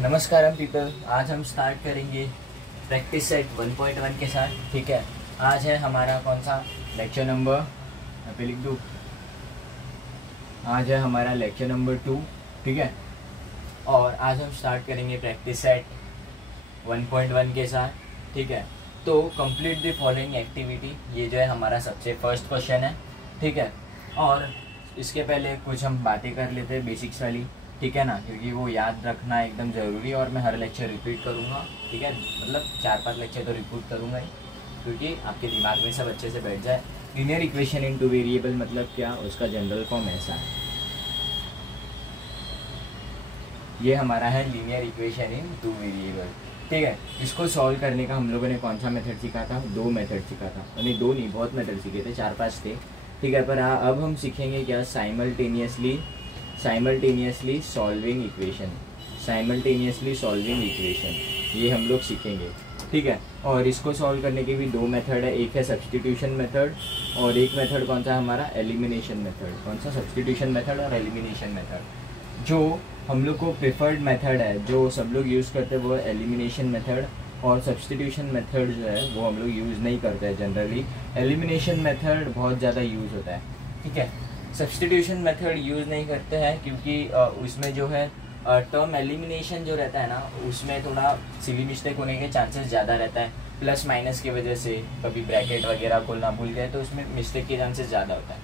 नमस्कारम people, आज हम start करेंगे प्रैक्टिस सेट 1.1 के साथ। ठीक है, आज है हमारा कौन सा लेक्चर नंबर, यहाँ पे लिख दूँ, आज है हमारा लेक्चर नंबर 2। ठीक है, और आज हम स्टार्ट करेंगे प्रैक्टिस सेट 1.1 के साथ। ठीक है, तो कंप्लीट द फॉलोइंग एक्टिविटी, ये जो है हमारा सबसे फर्स्ट क्वेश्चन है। ठीक है, और इसके पहले कुछ हम बातें कर लेते हैं बेसिक्स वाली। ठीक है ना, क्योंकि वो याद रखना एकदम ज़रूरी है और मैं हर लेक्चर रिपीट करूँगा। ठीक है, मतलब 4-5 लेक्चर तो रिपीट करूँगा ही, क्योंकि आपके दिमाग में सब अच्छे से बैठ जाए। Linear equation in two variable मतलब क्या, उसका जनरल फॉर्म ऐसा है। ये हमारा है लीनियर इक्वेशन इन 2 वेरिएबल। ठीक है, इसको सॉल्व करने का हम लोगों ने कौन सा मेथड सीखा था? 2 मेथड सीखा था, यानी 2 नहीं, बहुत मेथड सीखे थे, 4-5 थे। ठीक है, पर अब हम सीखेंगे क्या, साइमल्टेनियसली सॉल्विंग इक्वेशन, ये हम लोग सीखेंगे। ठीक है, और इसको सॉल्व करने के भी 2 मेथड है, एक है सब्सटीट्यूशन मेथड और एक मेथड कौन सा हमारा, एलिमिनेशन मेथड। कौन सा, सब्सटीट्यूशन मेथड और एलिमिनेशन मेथड। जो हम लोग को प्रेफर्ड मेथड है, जो सब लोग यूज़ करते हैं, वो है एलिमिनेशन मेथड, और सब्सटीट्यूशन मेथड जो है वो हम लोग यूज़ नहीं करते हैं जनरली। एलिमिनेशन मेथड बहुत ज़्यादा यूज़ होता है। ठीक है, सब्सटीट्यूशन मेथड यूज़ नहीं करते हैं क्योंकि उसमें जो है टर्म एलिमिनेशन जो रहता है ना, उसमें थोड़ा सिली मिस्टेक होने के चांसेस ज़्यादा रहता है, प्लस माइनस की वजह से कभी ब्रैकेट वगैरह खोलना भूल गए तो उसमें मिस्टेक के चांसेस ज़्यादा होता है।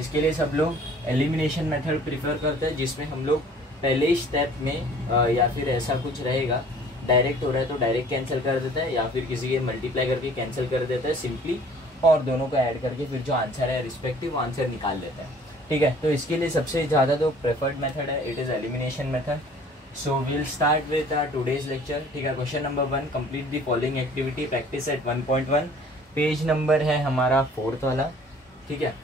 इसके लिए सब लोग एलिमिनेशन मेथड प्रीफर करते हैं, जिसमें हम लोग पहले स्टेप में या फिर ऐसा कुछ रहेगा, डायरेक्ट हो रहा है तो डायरेक्ट कैंसिल कर देता है, या फिर किसी के मल्टीप्लाई करके कैंसिल कर देता है सिंपली, और दोनों को ऐड करके फिर जो आंसर है रिस्पेक्टिव आंसर निकाल देता है। ठीक है, तो इसके लिए सबसे ज़्यादा तो प्रेफर्ड मेथड है, it is elimination method. So will start with our today's lecture. ठीक है, question number 1, complete the following activity, practice set 1.1, page number है हमारा 4th वाला। ठीक है,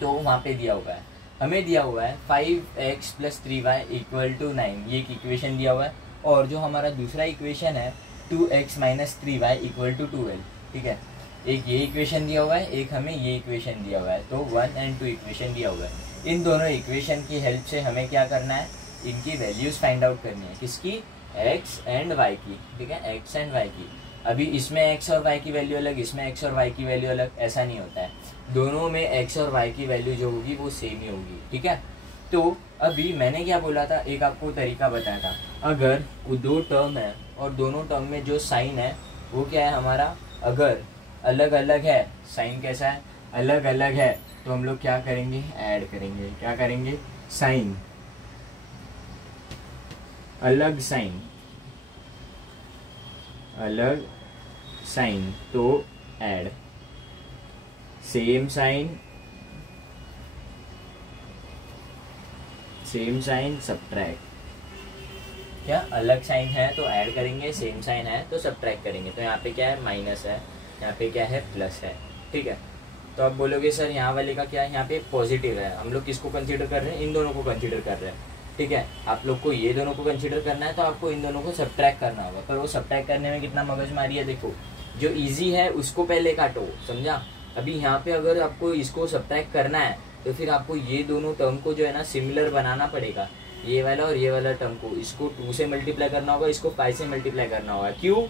तो वहाँ पे दिया हुआ है, हमें दिया हुआ है 5x + 3y = 9, ये एक इक्वेशन दिया हुआ है, और जो हमारा दूसरा इक्वेशन है 2x - 3y = 12। ठीक है, एक ये इक्वेशन दिया हुआ है, एक हमें ये इक्वेशन दिया हुआ है, तो 1 और 2 इक्वेशन दिया हुआ है। इन दोनों इक्वेशन की हेल्प से हमें क्या करना है, इनकी वैल्यूज़ फाइंड आउट करनी है, किसकी, x एंड y की। ठीक है, x एंड y की। अभी इसमें x और y की वैल्यू अलग, इसमें x और y की वैल्यू अलग, ऐसा नहीं होता है, दोनों में x और y की वैल्यू जो होगी वो सेम ही होगी। ठीक है, तो अभी मैंने क्या बोला था, एक आपको तरीका बताया था, अगर वो 2 टर्म है और दोनों टर्म में जो साइन है वो क्या है हमारा, अगर अलग अलग है, साइन कैसा है, अलग अलग है, तो हम लोग क्या करेंगे, ऐड करेंगे। क्या करेंगे, साइन, अलग साइन, अलग साइन तो ऐड, सेम साइन सब्ट्रैक्ट। क्या, अलग साइन है तो ऐड करेंगे, सेम साइन है तो सब्ट्रैक्ट करेंगे। तो यहाँ पे क्या है, माइनस है, यहाँ पे क्या है, प्लस है। ठीक है, तो आप बोलोगे सर यहाँ वाले का क्या है, यहाँ पे पॉजिटिव है, हम लोग किसको कंसीडर कर रहे हैं, इन दोनों को कंसीडर कर रहे हैं। ठीक है, आप लोग को ये दोनों को कंसीडर करना है तो आपको इन दोनों को सब्ट्रैक्ट करना होगा, पर वो सब्ट्रैक्ट करने में कितना मगजमारी है। देखो, जो ईजी है उसको पहले काटो, समझा। अभी यहाँ पे अगर आपको इसको सब्ट्रैक्ट करना है तो फिर आपको ये दोनों टर्म को जो है ना सिमिलर बनाना पड़ेगा, ये वाला और ये वाला टर्म को, इसको 2 से मल्टीप्लाई करना होगा, इसको 5 से मल्टीप्लाई करना होगा। क्यों,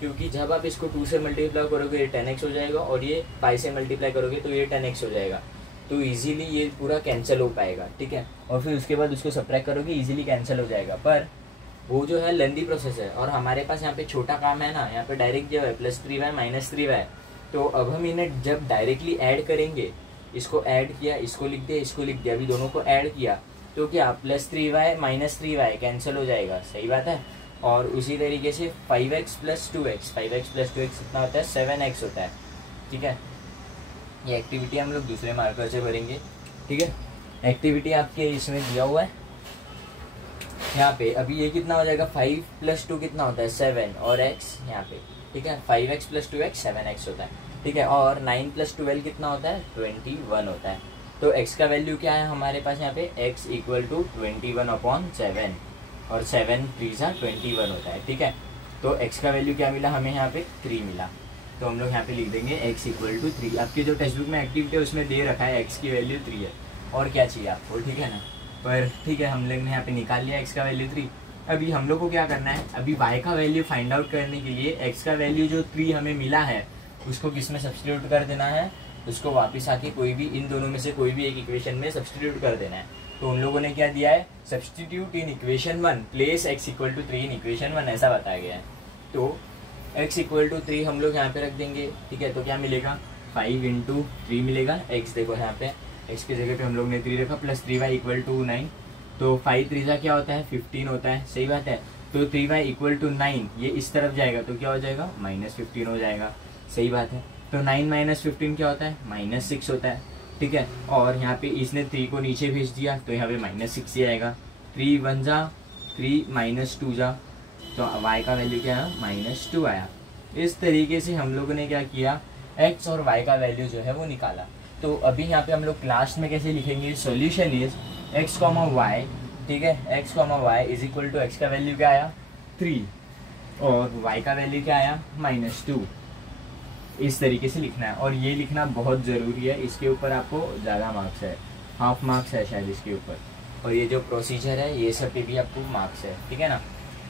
क्योंकि जब आप इसको 2 से मल्टीप्लाई करोगे ये 10x हो जाएगा, और ये 5 से मल्टीप्लाई करोगे तो ये 10x हो जाएगा, तो इजीली ये पूरा कैंसिल हो पाएगा। ठीक है, और फिर उसके बाद उसको सब्ट्रैक्ट करोगे, इजीली कैंसिल हो जाएगा, पर वो जो है लेंदी प्रोसेस है, और हमारे पास यहाँ पे छोटा काम है ना, यहाँ पे डायरेक्ट जो है +3y - 3y, तो अब हम इन्हें जब डायरेक्टली ऐड करेंगे, इसको ऐड किया, इसको लिख दिया, इसको लिख दिया, अभी दोनों को ऐड किया तो क्या, +3y - 3y कैंसिल हो जाएगा, सही बात है। और उसी तरीके से 5x + 2x, 5x + 2x कितना होता है, 7x होता है। ठीक है, ये एक्टिविटी हम लोग दूसरे मार्कर से भरेंगे। ठीक है, एक्टिविटी आपके इसमें दिया हुआ है यहाँ पे। अभी ये कितना हो जाएगा, 5 + 2 कितना होता है, 7, और x यहाँ पे। ठीक है, 5x + 2x 7x होता है। ठीक है, और 9 + 12 कितना होता है, 21 होता है। तो x का वैल्यू क्या है हमारे पास यहाँ पे, x = 21/7, और 7 × 3 = 21 होता है। ठीक है, तो x का वैल्यू क्या मिला हमें, यहाँ पे 3 मिला, तो हम लोग यहाँ पे लिख देंगे x = 3। आपके जो टेक्स्ट बुक में एक्टिविटी है उसमें दे रखा है x की वैल्यू 3 है, और क्या चाहिए आपको। ठीक है ना, पर ठीक है, हम लोग ने यहाँ पे निकाल लिया x का वैल्यू 3। अभी हम लोग को क्या करना है, अभी y का वैल्यू फाइंड आउट करने के लिए x का वैल्यू जो 3 हमें मिला है उसको किस में सब्स्टिट्यूट कर देना है, उसको वापस आके कोई भी इन दोनों में से कोई भी एक इक्वेशन में सब्स्टिट्यूट कर देना है। तो उन लोगों ने क्या दिया है, substitute in equation 1 place x equal to 3 in equation 1, ऐसा बताया गया है। तो x इक्वल टू 3 हम लोग यहाँ पे रख देंगे, ठीक है। तो क्या मिलेगा, 5 इंटू 3 मिलेगा। x देखो यहाँ पे x की जगह पे हम लोग ने 3 रखा, प्लस 3y इक्वल टू 9। तो 5 3 क्या होता है, 15 होता है, सही बात है। तो 3y इक्वल टू 9 ये इस तरफ जाएगा तो क्या हो जाएगा, -15 हो जाएगा, सही बात है। तो 9 माइनस 15 क्या होता है, -6 होता है, ठीक है। और यहाँ पे इसने 3 को नीचे भेज दिया तो यहाँ पे -6 ही आएगा। 3 1 जा 3 -2 जा, तो y का वैल्यू क्या है, -2 आया। इस तरीके से हम लोगों ने क्या किया, x और y का वैल्यू जो है वो निकाला। तो अभी यहाँ पे हम लोग लास्ट में कैसे लिखेंगे, सॉल्यूशन इज x, y, ठीक है। x, y is equal to x का वैल्यू क्या आया 3 और y का वैल्यू क्या आया -2। इस तरीके से लिखना है और ये लिखना बहुत ज़रूरी है, इसके ऊपर आपको ज़्यादा मार्क्स है, हाफ मार्क्स है शायद इसके ऊपर। और ये जो प्रोसीजर है ये सब पे भी आपको मार्क्स है, ठीक है ना।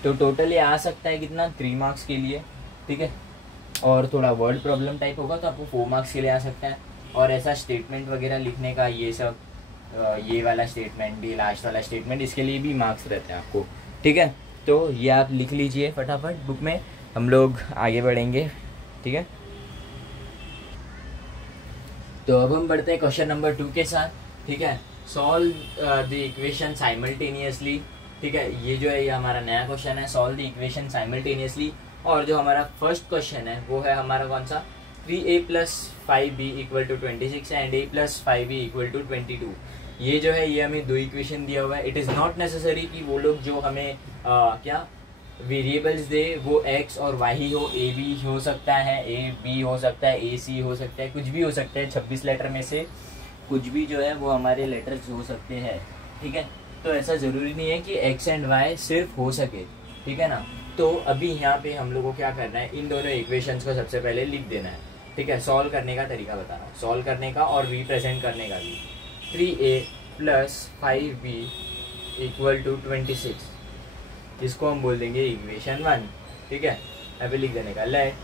तो टोटल ये आ सकता है कितना, 3 मार्क्स के लिए, ठीक है। और थोड़ा वर्ड प्रॉब्लम टाइप होगा तो आपको 4 मार्क्स के लिए आ सकता है। और ऐसा स्टेटमेंट वगैरह लिखने का ये सब, ये वाला स्टेटमेंट, ये लास्ट वाला स्टेटमेंट, इसके लिए भी मार्क्स रहते हैं आपको, ठीक है। तो ये आप लिख लीजिए फटाफट बुक में, हम लोग आगे बढ़ेंगे, ठीक है। तो अब हम बढ़ते हैं क्वेश्चन नंबर 2 के साथ, ठीक है। सॉल्व द इक्वेशन साइमल्टेनियसली, ठीक है। ये जो है ये हमारा नया क्वेश्चन है, सॉल्व द इक्वेशन साइमल्टेनियसली। और जो हमारा फर्स्ट क्वेश्चन है वो है हमारा कौन सा, 3a + 5b = 26 and a + 5b = 22। ये जो है ये हमें 2 इक्वेशन दिया हुआ है। इट इज़ नॉट नेसेसरी कि वो लोग जो हमें क्या वेरिएबल्स दे वो x और y ही हो, a भी हो सकता है, a b हो सकता है, a c हो सकता है, कुछ भी हो सकता है। 26 लेटर में से कुछ भी जो है वो हमारे लेटर्स हो सकते हैं, ठीक है। तो ऐसा ज़रूरी नहीं है कि x एंड y सिर्फ हो सके, ठीक है ना। तो अभी यहाँ पे हम लोग को क्या करना है, इन दोनों इक्वेशंस को सबसे पहले लिख देना है, ठीक है। सॉल्व करने का तरीका बता रहा हूँ, सॉल्व करने का और रिप्रेजेंट करने का भी। 3a + 5b = 26, इसको हम बोल देंगे इक्वेशन 1, ठीक है। अभी लिख देने का लेट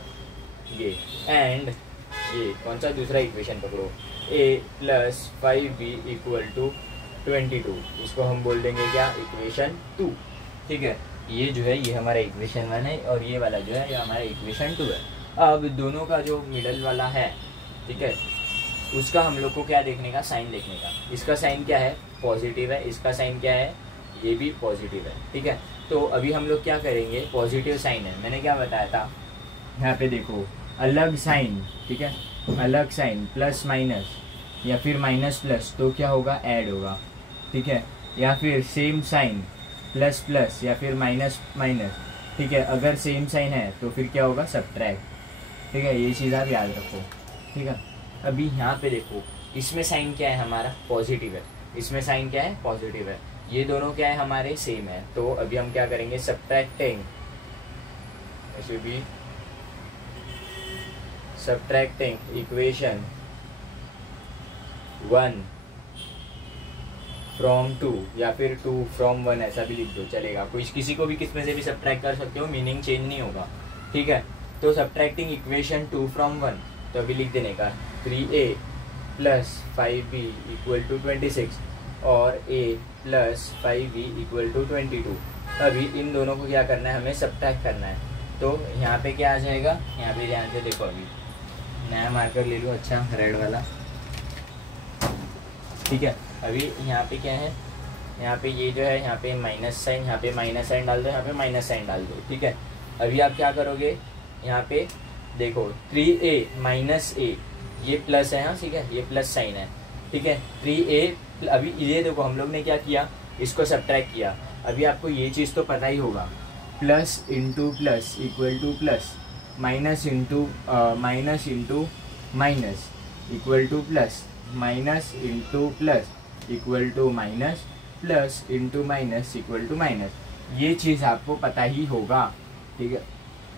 ये एंड ये कौन सा दूसरा इक्वेशन पकड़ो, a + 5b = 22, इसको हम बोल देंगे क्या, इक्वेशन 2, ठीक है। ये जो है ये हमारा इक्वेशन 1 है और ये वाला जो है ये हमारा इक्वेशन 2 है। अब दोनों का जो मिडल वाला है, ठीक है, उसका हम लोग को क्या देखने का, साइन देखने का। इसका साइन क्या है, पॉजिटिव है, इसका साइन क्या है, ये भी पॉजिटिव है, ठीक है। तो अभी हम लोग क्या करेंगे, पॉजिटिव साइन है, मैंने क्या बताया था, यहाँ पे देखो अलग साइन, ठीक है, अलग साइन प्लस माइनस या फिर माइनस प्लस तो क्या होगा, ऐड होगा, ठीक है। या फिर सेम साइन प्लस प्लस या फिर माइनस माइनस, ठीक है। अगर सेम साइन है तो फिर क्या होगा, सब्ट्रैक्ट, ठीक है। ये चीज़ आप याद रखो, ठीक है। अभी यहाँ पे देखो इसमें साइन क्या है हमारा, पॉजिटिव है, इसमें साइन क्या है, पॉजिटिव है, ये दोनों क्या है हमारे सेम है। तो अभी हम क्या करेंगे, सब्ट्रैक्टिंग, ऐसे भी सब्ट्रैक्टिंग इक्वेशन 1 फ्रॉम 2 या फिर 2 फ्रॉम 1, ऐसा भी लिख दो चलेगा, कोई किसी को भी किस में से भी सब्ट्रैक्ट कर सकते हो, मीनिंग चेंज नहीं होगा, ठीक है। तो सब्ट्रैक्टिंग इक्वेशन 2 फ्रॉम 1, तो अभी लिख देने का 3a + 5b = 26 और a + 5b = 22। अभी इन दोनों को क्या करना है, हमें सब्ट्रैक्ट करना है। तो यहाँ पे क्या आ जाएगा, यहाँ पे ध्यान से देखो, अभी नया मार्कर ले लो, अच्छा रेड वाला, ठीक है। अभी यहाँ पे क्या है, यहाँ पे ये जो है यहाँ पे माइनस साइन, यहाँ पे माइनस साइन डाल दो, यहाँ पे माइनस साइन डाल दो, ठीक है। अभी आप क्या करोगे, यहाँ पे देखो 3a - a, ये प्लस है, हाँ ठीक है, ये प्लस साइन है, ठीक है। 3a, अभी ये देखो हम लोग ने क्या किया, इसको सब्ट्रैक्ट किया। अभी आपको ये चीज़ तो पता ही होगा, plus into plus equal to plus, minus into minus into minus equal to plus, minus into plus equal to minus, plus into minus equal to minus, ये चीज़ आपको पता ही होगा, ठीक है।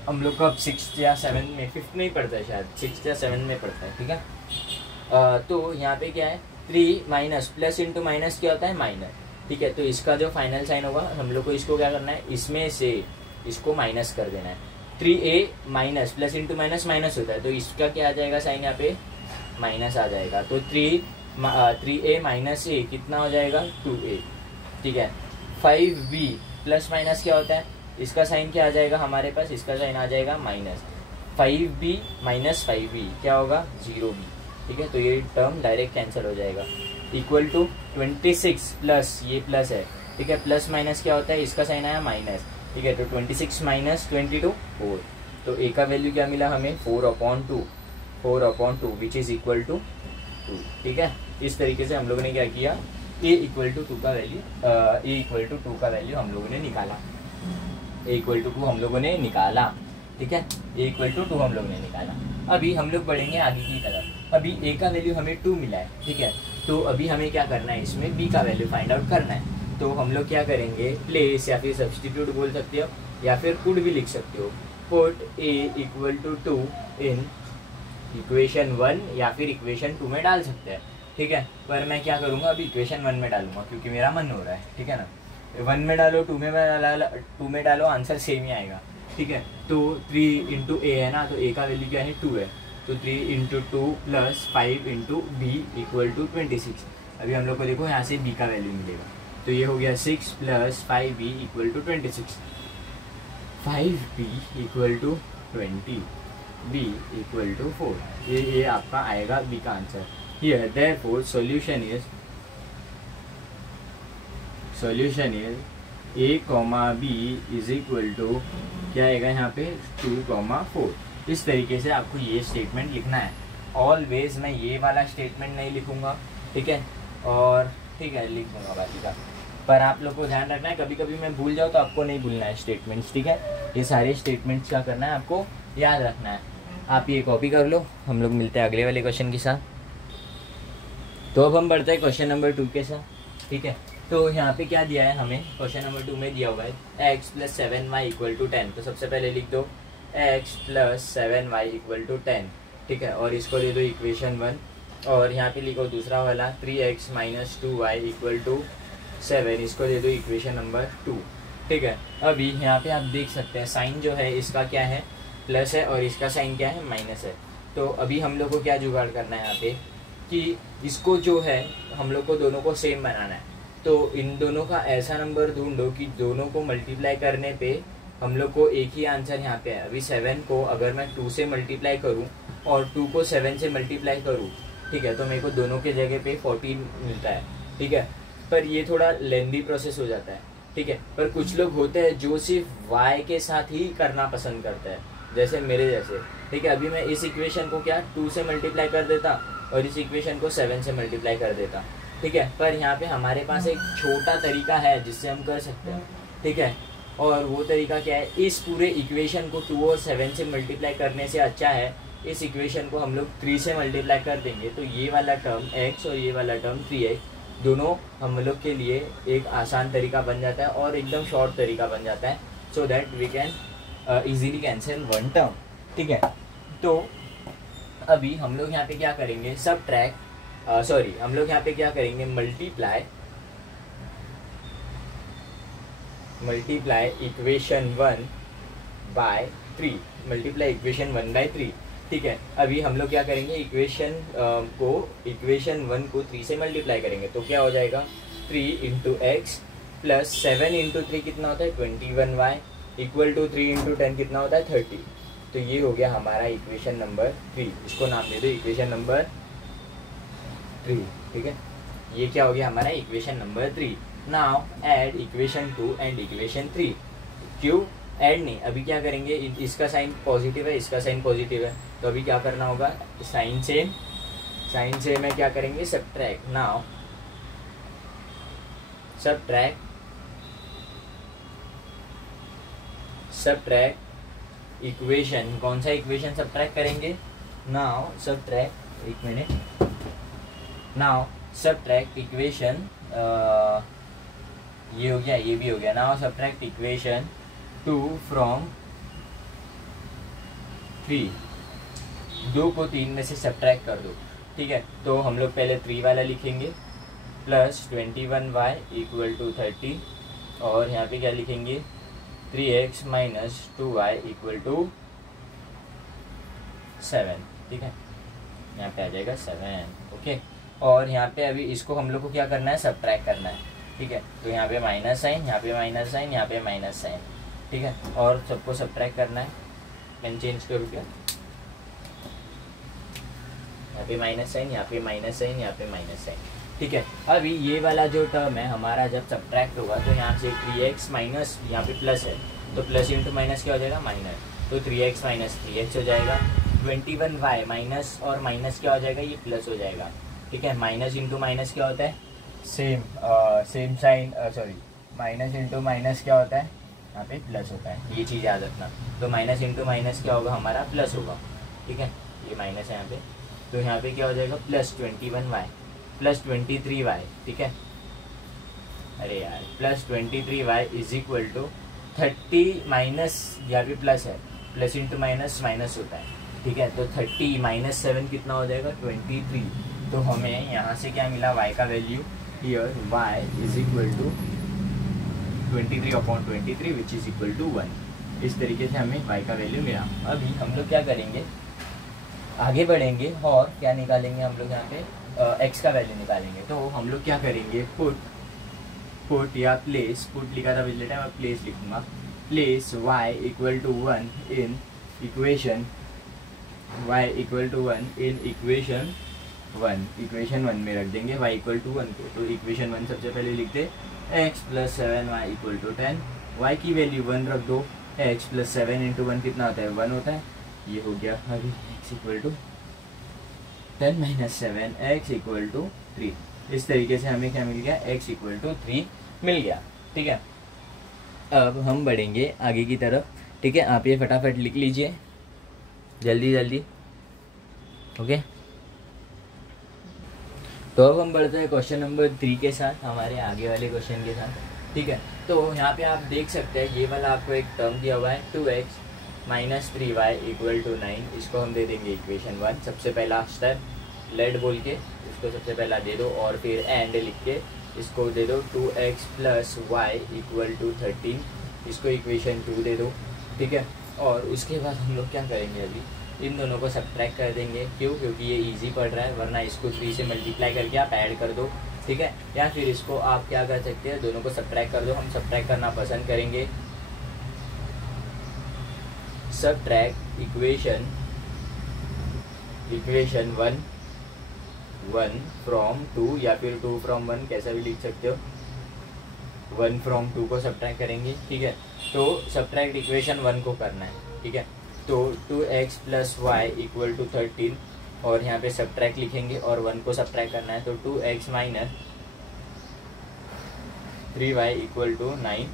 हम लोग को अब 6th या 7th में, 5th में ही पढ़ता है शायद, 6th या 7th में पढ़ता है, ठीक है। तो यहाँ पे क्या है, 3 माइनस प्लस इंटू माइनस क्या होता है, माइनस, ठीक है। तो इसका जो फाइनल साइन होगा हम लोग को इसको क्या करना है, इसमें से इसको माइनस कर देना है। 3a minus plus into minus minus होता है, तो इसका क्या आ जाएगा साइन, यहाँ पे माइनस आ जाएगा। तो 3a माइनस a कितना हो जाएगा 2a, ठीक है। 5b प्लस माइनस क्या होता है, इसका साइन क्या आ जाएगा हमारे पास, इसका साइन आ जाएगा माइनस 5b माइनस 5b क्या होगा 0b, ठीक है। तो ये टर्म डायरेक्ट कैंसिल हो जाएगा। इक्वल टू 26 प्लस ये प्लस है, ठीक है, प्लस माइनस क्या होता है, इसका साइन आया माइनस, ठीक है। तो 26 माइनस 22 4, तो a का वैल्यू क्या मिला हमें 4/2 विच इज इक्वल टू 2, ठीक है। इस तरीके से हम लोगों ने क्या किया, a इक्वल टू 2 का वैल्यू हम लोगों ने निकाला, a इक्वल टू 2 हम लोगों ने निकाला, ठीक है। a इक्वल टू 2 हम लोगों ने निकाला। अभी हम लोग बढ़ेंगे आगे की तरफ। अभी a का वैल्यू हमें 2 मिला है, ठीक है। तो अभी हमें क्या करना है, इसमें b का वैल्यू फाइंड आउट करना है। तो हम लोग क्या करेंगे, प्लेस या फिर सब्सटीट्यूट बोल सकते हो या फिर कुड भी लिख सकते हो। Put a equal to 2 in equation 1 या फिर इक्वेशन 2 में डाल सकते हैं, ठीक है। पर मैं क्या करूँगा, अभी इक्वेशन 1 में डालूंगा क्योंकि मेरा मन हो रहा है, ठीक है ना। 1 में डालो 2 में डालो आंसर सेम ही आएगा, ठीक है। तो 3 इंटू ए है ना, तो a का वैल्यू क्या है 2 है, तो 3 into 2 plus 5 into b equal to 26। अभी हम लोग को देखो यहाँ से b का वैल्यू मिलेगा, तो ये हो गया 6 plus 5b equal to 26, 5b equal to 20, b equal to 4। ये आपका आएगा b का आंसर। Here therefore solution is a, b is equal to क्या आएगा यहाँ पे 2, 4। इस तरीके से आपको ये स्टेटमेंट लिखना है। ऑलवेज मैं ये वाला स्टेटमेंट नहीं लिखूंगा, ठीक है, और ठीक है लिख दूंगा बाकी का, पर आप लोग को ध्यान रखना है कभी कभी मैं भूल जाऊँ तो आपको नहीं भूलना है स्टेटमेंट्स, ठीक है। ये सारे स्टेटमेंट्स क्या करना है आपको याद रखना है। आप ये कॉपी कर लो, हम लोग मिलते हैं अगले वाले क्वेश्चन के साथ। तो अब हम बढ़ते हैं क्वेश्चन नंबर 2 के साथ, ठीक है। तो यहाँ पे क्या दिया है हमें, क्वेश्चन नंबर 2 में दिया हुआ है x plus 7y equal to 10। तो सबसे पहले लिख दो x plus 7y equal to 10, ठीक है, और इसको दे दो इक्वेशन 1। और यहाँ पे लिखो दूसरा वाला 3x minus 2y equal to 7, इसको दे दो इक्वेशन नंबर 2, ठीक है। अभी यहाँ पे आप देख सकते हैं साइन जो है इसका क्या है प्लस है और इसका साइन क्या है माइनस है। तो अभी हम लोग को क्या जुगाड़ करना है यहाँ पे कि इसको जो है हम लोग को दोनों को सेम बनाना है। तो इन दोनों का ऐसा नंबर ढूंढो कि दोनों को मल्टीप्लाई करने पे हम लोग को एक ही आंसर यहाँ पे है। अभी 7 को अगर मैं 2 से मल्टीप्लाई करूँ और 2 को 7 से मल्टीप्लाई करूँ, ठीक है, तो मेरे को दोनों के जगह पे 14 मिलता है, ठीक है। पर ये थोड़ा लेंदी प्रोसेस हो जाता है, ठीक है। पर कुछ लोग होते हैं जो सिर्फ y के साथ ही करना पसंद करते हैं, जैसे मेरे जैसे, ठीक है। अभी मैं इस इक्वेशन को क्या 2 से मल्टीप्लाई कर देता और इस इक्वेशन को 7 से मल्टीप्लाई कर देता, ठीक है। पर यहाँ पे हमारे पास एक छोटा तरीका है जिससे हम कर सकते हैं, ठीक है। और वो तरीका क्या है, इस पूरे इक्वेशन को 2 और 7 से मल्टीप्लाई करने से अच्छा है इस इक्वेशन को हम लोग 3 से मल्टीप्लाई कर देंगे। तो ये वाला टर्म x और ये वाला टर्म 3x दोनों हम लोग के लिए एक आसान तरीका बन जाता है और एकदम शॉर्ट तरीका बन जाता है, so that we can easily cancel one term, ठीक है। तो अभी हम लोग यहाँ पे क्या करेंगे, हम लोग यहाँ पे क्या करेंगे, multiply equation 1 by 3, multiply equation 1 by 3, ठीक है। अभी हम लोग क्या करेंगे, इक्वेशन 1 को 3 से मल्टीप्लाई करेंगे तो क्या हो जाएगा 3 इंटू एक्स प्लस 7 इंटू 3 कितना होता है 21y इक्वल टू 3 इंटू 10 कितना होता है 30। तो ये हो गया हमारा इक्वेशन नंबर 3, इसको नाम दे दो इक्वेशन नंबर 3, ठीक है। ये क्या हो गया हमारा equation number 3। Now add equation 2 and equation 3। क्यों ऐड नहीं, अभी क्या करेंगे, इसका साइन पॉजिटिव है इसका साइन पॉजिटिव है, तो अभी क्या करना होगा, साइन से मैं क्या करेंगे सब्ट्रैक्ट। नाउ सब्ट्रैक्ट इक्वेशन, कौन सा इक्वेशन सब्ट्रैक्ट करेंगे, नाउ सब्ट्रैक्ट, एक मिनट, नाउ सब्ट्रैक्ट इक्वेशन, ये हो गया ये भी हो गया। नाउ सब्ट्रैक्ट इक्वेशन 2 फ्रॉम 3, 2 को 3 में से सब्ट्रैक्ट कर दो, ठीक है। तो हम लोग पहले 3 वाला लिखेंगे, प्लस 21y इक्वल टू 30 और यहाँ पे क्या लिखेंगे 3x minus 2y equal to 7, ठीक है, यहाँ पे आ जाएगा 7, ओके। और यहाँ पे अभी इसको हम लोग को क्या करना है, सब्ट्रैक्ट करना है, ठीक है। तो यहाँ पे माइनस साइन, यहाँ पे माइनस साइन, यहाँ पे माइनस साइन, ठीक है, और सबको सब्ट्रैक्ट करना है। मैं चेंज करूँ क्या, यहाँ पे माइनस साइन, यहाँ पे माइनस साइन, यहाँ पे माइनस साइन, ठीक है। अभी ये वाला जो टर्म है हमारा जब सब्ट्रैक्ट होगा तो यहाँ से 3x माइनस, यहाँ पे प्लस है तो प्लस इंटू माइनस क्या हो जाएगा, माइनस, तो 3x माइनस 3x हो जाएगा। 21y माइनस और माइनस क्या हो जाएगा, ये प्लस हो जाएगा, ठीक है। माइनस इंटू माइनस क्या होता है, same sign, sorry, minus into minus क्या होता है, यहाँ पे प्लस होता है, ये चीज़ याद रखना। तो माइनस इंटू माइनस क्या होगा, हमारा प्लस होगा, ठीक है, ये माइनस है यहाँ पे, तो यहाँ पे क्या हो जाएगा प्लस 21y प्लस 23y, ठीक है, अरे यार plus 23y is equal to 30 minus, यहाँ पे प्लस है, प्लस इंटू माइनस माइनस होता है, ठीक है। तो 30 माइनस 7 कितना हो जाएगा, 23। तो हमें यहाँ से क्या मिला, y का value here y is equal to 23/23 which is equal to 1। इस तरीके से हमें y का वैल्यू मिला। अभी हम लोग क्या करेंगे, आगे बढ़ेंगे और क्या निकालेंगे हम लोग, यहाँ पे x का वैल्यू निकालेंगे। तो हम लोग क्या करेंगे, पुट या प्लेस, पुट लिखा था पिछले टाइम, मैं प्लेस लिखूंगा, place y equal to 1 in equation, y equal to 1 in equation 1 में रख देंगे y इक्वल टू 1 को। तो इक्वेशन 1 सबसे पहले लिखते x plus 7y equal to 10, y की वैल्यू 1 रख दो, x प्लस 7 इंटू 1 कितना होता है, 1 होता है, ये हो गया। अभी x equal to 10 minus 7, x equal to 3। इस तरीके से हमें क्या मिल गया, x इक्वल टू 3 मिल गया, ठीक है। अब हम बढ़ेंगे आगे की तरफ, ठीक है। आप ये फटाफट लिख लीजिए जल्दी जल्दी, ओके। तो अब हम बढ़ते हैं क्वेश्चन नंबर 3 के साथ, हमारे आगे वाले क्वेश्चन के साथ, ठीक है। तो यहाँ पे आप देख सकते हैं ये वाला आपको एक टर्म दिया हुआ है 2x minus 3y equal to 9, इसको हम दे देंगे इक्वेशन 1। सबसे पहला स्टेप लेट बोल के इसको सबसे पहला दे दो और फिर एंड लिख के इसको दे दो 2x plus Y equal to 13, इसको इक्वेशन 2 दे दो, ठीक है। और उसके बाद हम लोग क्या करेंगे, अभी इन दोनों को सब्ट्रैक्ट कर देंगे, क्यों, क्योंकि ये इजी पड़ रहा है, वरना इसको 3 से मल्टीप्लाई करके आप ऐड कर दो, ठीक है। या फिर इसको आप क्या कर सकते हैं, दोनों को सब्ट्रैक्ट कर दो, हम सब्ट्रैक्ट करना पसंद करेंगे। सब्ट्रैक्ट इक्वेशन 1 फ्रॉम 2 या फिर 2 फ्रॉम 1, कैसा भी लिख सकते हो। 1 फ्रॉम 2 को सब्ट्रैक्ट करेंगे, ठीक है। तो सब्ट्रैक्ट इक्वेशन 1 को करना है, ठीक है। तो 2x plus Y equal to 13 और यहाँ पे सब्ट्रैक्ट लिखेंगे और 1 को सब्ट्रैक्ट करना है, तो 2x minus 3y equal to 9।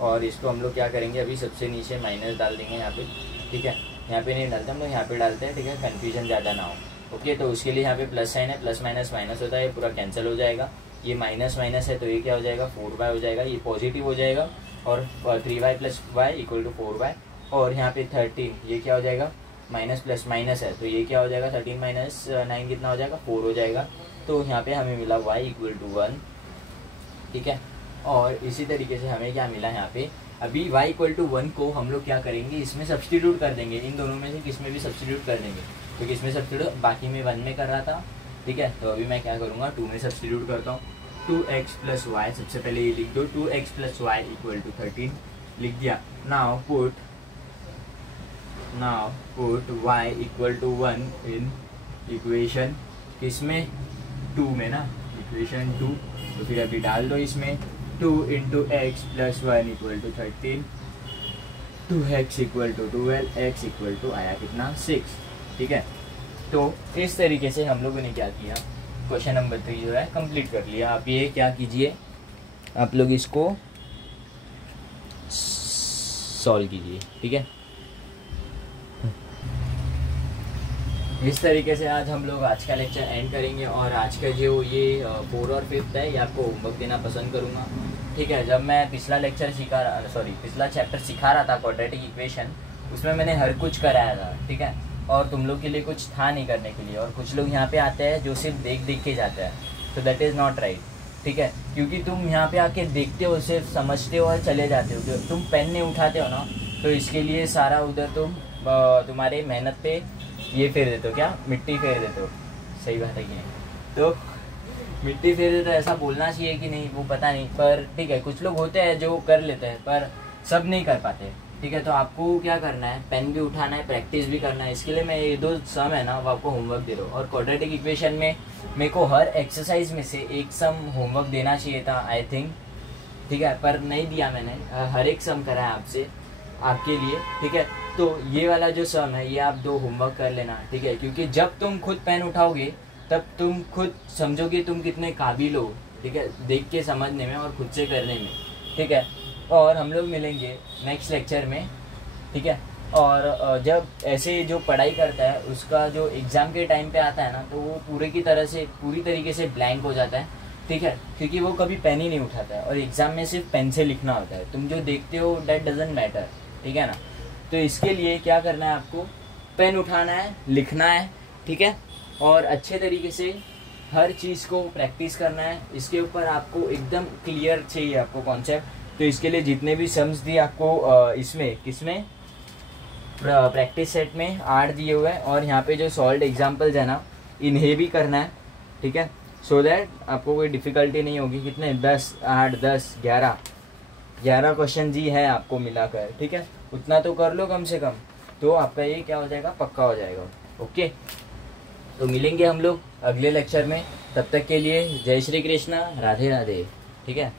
और इसको हम लोग क्या करेंगे, अभी सबसे नीचे माइनस डाल देंगे यहाँ पे, ठीक है। यहाँ पे नहीं डालते हम लोग, यहाँ पे डालते हैं, ठीक है, कन्फ्यूजन ज़्यादा ना हो, ओके। तो उसके लिए यहाँ पे प्लस साइन है, प्लस माइनस माइनस होता है, पूरा कैंसिल हो जाएगा। ये माइनस माइनस है तो ये क्या हो जाएगा, 4y हो जाएगा, ये पॉजिटिव हो जाएगा। और 3y plus Y equal to 4y। और यहाँ पे 13 ये क्या हो जाएगा, माइनस प्लस माइनस है तो ये क्या हो जाएगा, 13 माइनस 9 कितना हो जाएगा, 4 हो जाएगा। तो यहाँ पे हमें मिला y इक्वल टू 1, ठीक है। और इसी तरीके से हमें क्या मिला यहाँ पे, अभी y इक्वल टू 1 को हम लोग क्या करेंगे, इसमें सब्सटीट्यूट कर देंगे, इन दोनों में से किस में भी सब्सटीट्यूट कर देंगे। तो किस में सब्सटीट्यूट, बाकी में 1 में कर रहा था, ठीक है। तो अभी मैं क्या करूँगा, 2 में सब्सटीट्यूट करता हूँ। 2x प्लस वाई, सबसे पहले ये लिख दो, 2x plus Y equal to 13 लिख दिया। Now put y equal to 1 in equation, किसमें, 2 में ना, इक्वेशन 2। तो फिर अभी डाल दो इसमें 2 into x plus 1 equal to 13, 2x equal to 12, x equal to आया कितना, 6, ठीक है। तो इस तरीके से हम लोगों ने क्या किया, क्वेश्चन नंबर 3 जो है कंप्लीट कर लिया। आप ये क्या कीजिए, आप लोग इसको सॉल्व कीजिए, ठीक है। इस तरीके से आज हम लोग आज का लेक्चर एंड करेंगे। और आज का जो ये 4 और 5 है ये आपको होमवर्क देना पसंद करूँगा, ठीक है। जब मैं पिछला चैप्टर सिखा रहा था क्वाड्रेटिक इक्वेशन, उसमें मैंने हर कुछ कराया था, ठीक है। और तुम लोग के लिए कुछ था नहीं करने के लिए, और कुछ लोग यहाँ पे आते हैं जो सिर्फ देख के जाते हैं, तो दैट इज़ नॉट राइट, ठीक है, क्योंकि तुम यहाँ पे आके देखते हो, सिर्फ समझते हो और चले जाते हो, तुम पेन नहीं उठाते हो ना, तो इसके लिए सारा उधर तुम तुम्हारे मेहनत पे ये फेर देते हो, क्या मिट्टी फेर देते हो, सही बात है कि नहीं? तो मिट्टी फेर देते हो ऐसा बोलना चाहिए कि नहीं वो पता नहीं, पर ठीक है कुछ लोग होते हैं जो कर लेते हैं पर सब नहीं कर पाते, ठीक है। तो आपको क्या करना है, पेन भी उठाना है, प्रैक्टिस भी करना है। इसके लिए मैं ये 2 सम है ना वो आपको होमवर्क दे रहा हूँ, और क्वाड्रेटिक इक्वेशन में मेरे को हर एक्सरसाइज में से एक सम होमवर्क देना चाहिए था आई थिंक, ठीक है, पर नहीं दिया मैंने, हर एक सम करा है आपसे आपके लिए, ठीक है। तो ये वाला जो सम है ये आप 2 होमवर्क कर लेना, ठीक है, क्योंकि जब तुम खुद पेन उठाओगे तब तुम खुद समझोगे तुम कितने काबिल हो, ठीक है, देख के समझने में और खुद से करने में, ठीक है। और हम लोग मिलेंगे नेक्स्ट लेक्चर में, ठीक है। और जब ऐसे जो पढ़ाई करता है उसका जो एग्ज़ाम के टाइम पे आता है ना, तो वो पूरी तरीके से ब्लैंक हो जाता है, ठीक है, क्योंकि वो कभी पेन ही नहीं उठाता है, और एग्ज़ाम में सिर्फ पेन से लिखना होता है, तुम जो देखते हो दैट डजंट मैटर, ठीक है ना। तो इसके लिए क्या करना है, आपको पेन उठाना है, लिखना है, ठीक है, और अच्छे तरीके से हर चीज़ को प्रैक्टिस करना है। इसके ऊपर आपको एकदम क्लियर चाहिए आपको कॉन्सेप्ट। तो इसके लिए जितने भी सम्स दिए आपको इसमें किसमें प्रैक्टिस सेट में 8 दिए हुए हैं, और यहाँ पे जो सॉल्व एग्जाम्पल्स है ना इन्हें भी करना है, ठीक है, सो दैट आपको कोई डिफ़िकल्टी नहीं होगी। कितने 10 8 10 11 क्वेश्चन जी है आपको मिलाकर, ठीक है, उतना तो कर लो कम से कम, तो आपका ये क्या हो जाएगा, पक्का हो जाएगा। ओके, तो मिलेंगे हम लोग अगले लेक्चर में, तब तक के लिए जय श्री कृष्णा, राधे राधे, ठीक है।